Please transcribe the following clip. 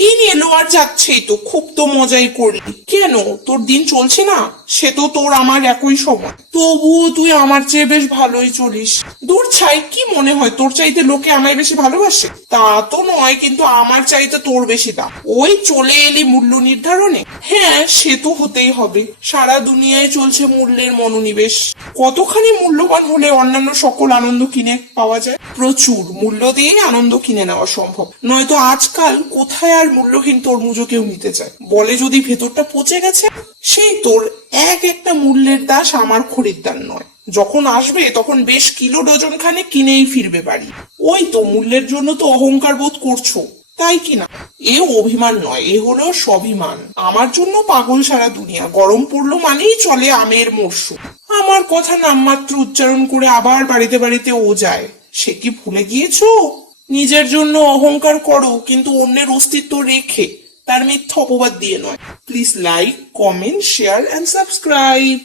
দিন এলো আর যাচ্ছেই তো, খুব তো মজাই করলি। কেন, তোর দিন চলছে না? সে তো তোর আমার একই সময়, তবুও তুই আমার চেয়ে বেশ ভালোই চলিস। দূর ছাই, কি মনে হয় তোর চাইতে লোকে আমায় বেশি ভালোবাসে? তা তো নয়, কিন্তু আমার চাইতে তোর বেশি দাম। ওই চলে এলি মূল্য নির্ধারণে। হ্যাঁ, সে তো হতেই হবে, সারা দুনিয়ায় চলছে মূল্যের মনোনিবেশ। কতখানি মূল্যবান হলে অন্যান্য সকল আনন্দ কিনে পাওয়া যায়? প্রচুর মূল্য দিয়েই আনন্দ কিনে নেওয়া সম্ভব, নয়তো আজকাল কোথায় আর মূল্যহীন তরমুজও কেউ নিতে চায়? বলে যদি ভেতরটা পচে গেছে, সেই তোর এক একটা মূল্যের দাস আমার খরিদ্দার নয়। যখন আসবে তখন বেশ কিলো ডজন খানে কিনেই ফিরবে বাড়ি। ওই তো মূল্যের জন্য তো অহংকার বোধ করছো, তাই কি না? এ অভিমান নয়, এ হলো স্বাভিমান। আমার জন্য পাগল সারা দুনিয়া, গরম পড়লো মানেই চলে আমের মরশুম। আমার কথা নামমাত্র উচ্চারণ করে আবার বাড়িতে বাড়িতে ও যায়। সে কি ভুলে গিয়েছো? নিজের জন্য অহংকার করো, কিন্তু অন্যের অস্তিত্ব রেখে, তার মিথ্যা অপবাদ দিয়ে নয়। Please like, comment, share and subscribe.